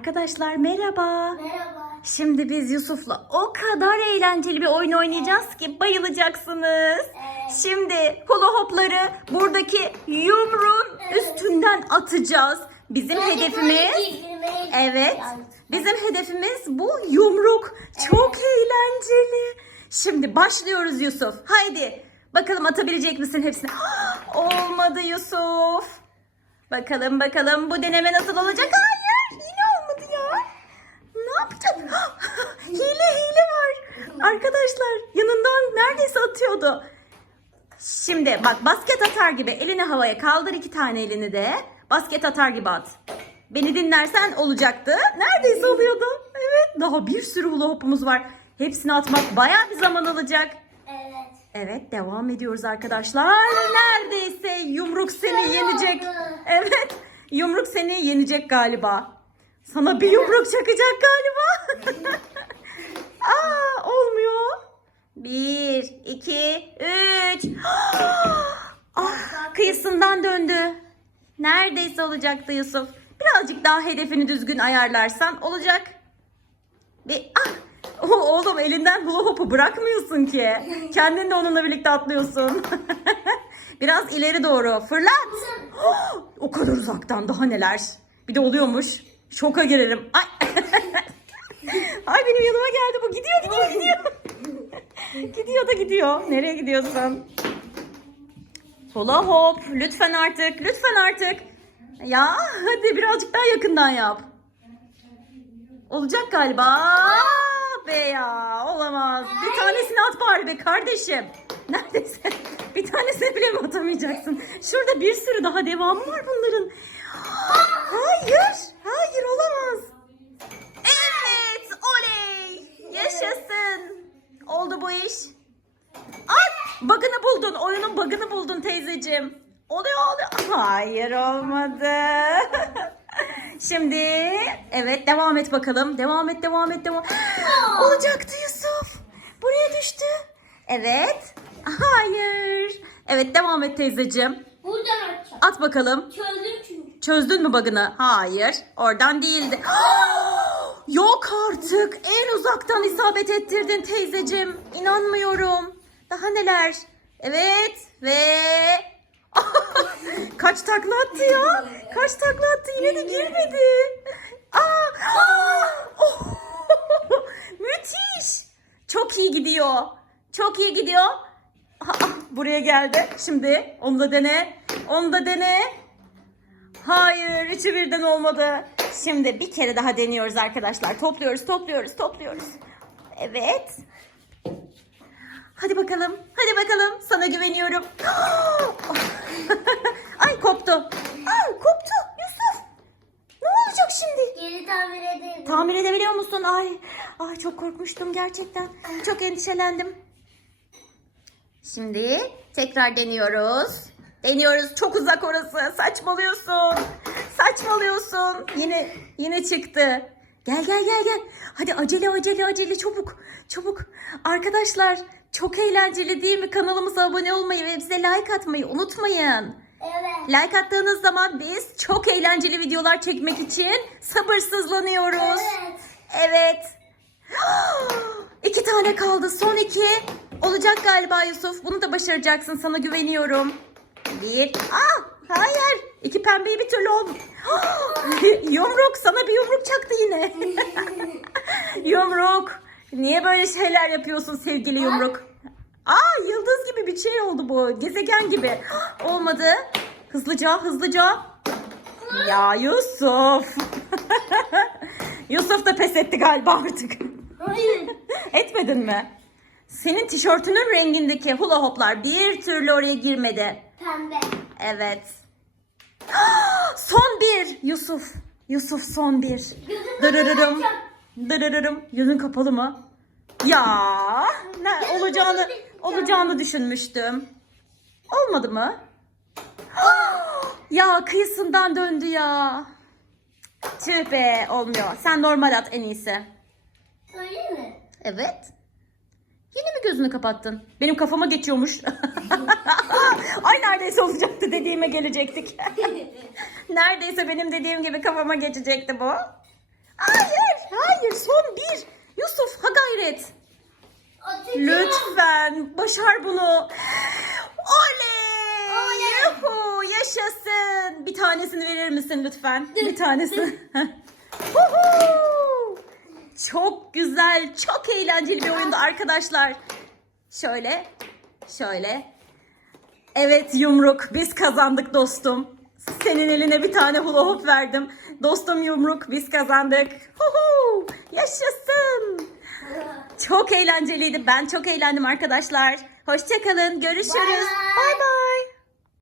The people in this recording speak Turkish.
Arkadaşlar merhaba. Merhaba. Şimdi biz Yusuf'la o kadar eğlenceli bir oyun oynayacağız ki bayılacaksınız. Evet. Şimdi hula hopları buradaki yumruğun üstünden atacağız. Bizim Böyle hedefimiz böyle Evet. Bizim hedefimiz bu yumruk. Çok eğlenceli. Şimdi başlıyoruz Yusuf. Haydi. Bakalım atabilecek misin hepsini? Olmadı Yusuf. Bakalım bakalım bu deneme nasıl olacak? Hayır. Yine olmadı ya. Ne yapacağız? hile hile var. Arkadaşlar yanından neredeyse atıyordu. Şimdi bak basket atar gibi elini havaya kaldır iki tane elini de. Basket atar gibi at. Beni dinlersen olacaktı. Neredeyse oluyordu. Evet daha bir sürü hula hopumuz var. Hepsini atmak bayağı bir zaman alacak. Evet. Evet devam ediyoruz arkadaşlar. Neredeyse yumruk seni yenecek. oldu. Evet yumruk seni yenecek galiba. Sana bir yumruk çakacak galiba. Aa 2, 3. ah, kıyısından döndü. Neredeyse olacaktı Yusuf. Birazcık daha hedefini düzgün ayarlarsan olacak. Ve ah! Oh, oğlum elinden hula hopu bırakmıyorsun ki. Kendin de onunla birlikte atlıyorsun. Biraz ileri doğru fırlat. o kadar uzaktan daha neler. Bir de oluyormuş. Şoka girerim. Ay. Ay benim yanıma geldi bu. Gidiyor gidiyor gidiyor. gidiyor da gidiyor. Nereye gidiyorsun? Hula hop. Lütfen artık. Lütfen artık. Ya hadi birazcık daha yakından yap. Olacak galiba. Aa, Be ya olamaz. Bir tanesini at bari be kardeşim. Neredeyse bir tanesini bile mi atamayacaksın? Şurada bir sürü daha devamı var bunların. Hayır. Hayır olamaz. Evet oley. Yaşasın. Oldu bu iş. Ay bug'ını buldun. Oyunun bug'ını buldun teyzeciğim. Oluyor oluyor. Hayır olmadı. Şimdi evet devam et bakalım. Devam et devam et devam. Olacaktı Yusuf. Buraya düştü. Evet. Hayır. Evet devam et teyzeciğim. Buradan açacağım. At bakalım. Çözdüm çünkü. Çözdün mü bug'ını? Hayır. Oradan değildi. Yok artık. En uzaktan isabet ettirdin teyzeciğim. İnanmıyorum. Daha neler? Evet ve... Kaç takla attı ya? Kaç takla attı yine de girmedi. Aa, aa. Müthiş. Çok iyi gidiyor. Çok iyi gidiyor. Aa, buraya geldi. Şimdi onu da dene. Onu da dene. Hayır, üçü birden olmadı. Şimdi bir kere daha deniyoruz arkadaşlar. Topluyoruz, topluyoruz, topluyoruz. Evet. Hadi bakalım, hadi bakalım. Sana güveniyorum. Ay koptu. Ay koptu Yusuf. Ne olacak şimdi? Geri tamir edelim. Tamir edebiliyor musun? Ay, ay çok korkmuştum gerçekten. Çok endişelendim. Şimdi tekrar deniyoruz. Deniyoruz. Çok uzak orası. Saçmalıyorsun. Saçmalıyorsun. Yine yine çıktı. Gel gel gel gel. Hadi acele acele acele çabuk. Çabuk. Arkadaşlar çok eğlenceli değil mi? Kanalımıza abone olmayı ve bize like atmayı unutmayın. Evet. Like attığınız zaman biz çok eğlenceli videolar çekmek için sabırsızlanıyoruz. Evet. Evet. İki tane kaldı. Son iki. Olacak galiba Yusuf. Bunu da başaracaksın. Sana güveniyorum. Bir. Aa, hayır. İki pembeyi bir türlü oldu. yumruk. Sana bir yumruk çaktı yine. yumruk. Niye böyle şeyler yapıyorsun sevgili yumruk? Aa yıldız gibi bir şey oldu bu. Gezegen gibi. Olmadı. Hızlıca hızlıca. Ya Yusuf. Yusuf da pes etti galiba artık. Hayır. Etmedin mi? Senin tişörtünün rengindeki hula hoplar bir türlü oraya girmedi. Pembe. Evet. Son bir Yusuf. Yusuf son bir. Dırırırım. Dırırırım. Yüzün kapalı mı? Ya ne olacağını olacağını düşünmüştüm. Olmadı mı? Ya kıyısından döndü ya. Tüh be olmuyor. Sen normal at en iyisi. Öyle mi? Evet. Yine mi gözünü kapattın? Benim kafama geçiyormuş. Ay neredeyse olacaktı dediğime gelecektik. neredeyse benim dediğim gibi kafama geçecekti bu. Hayır, hayır son bir. Yusuf ha gayret. Lütfen başar bunu. Oley! Oley! Yuhu, yaşasın. Bir tanesini verir misin lütfen? Bir tanesini. Çok güzel, çok eğlenceli bir oyundu arkadaşlar. Şöyle, şöyle. Evet yumruk, biz kazandık dostum. Senin eline bir tane hula hoop verdim. Dostum yumruk, biz kazandık. Huhu! Yaşasın. Çok eğlenceliydi. Ben çok eğlendim arkadaşlar. Hoşçakalın. Görüşürüz. Bay bay.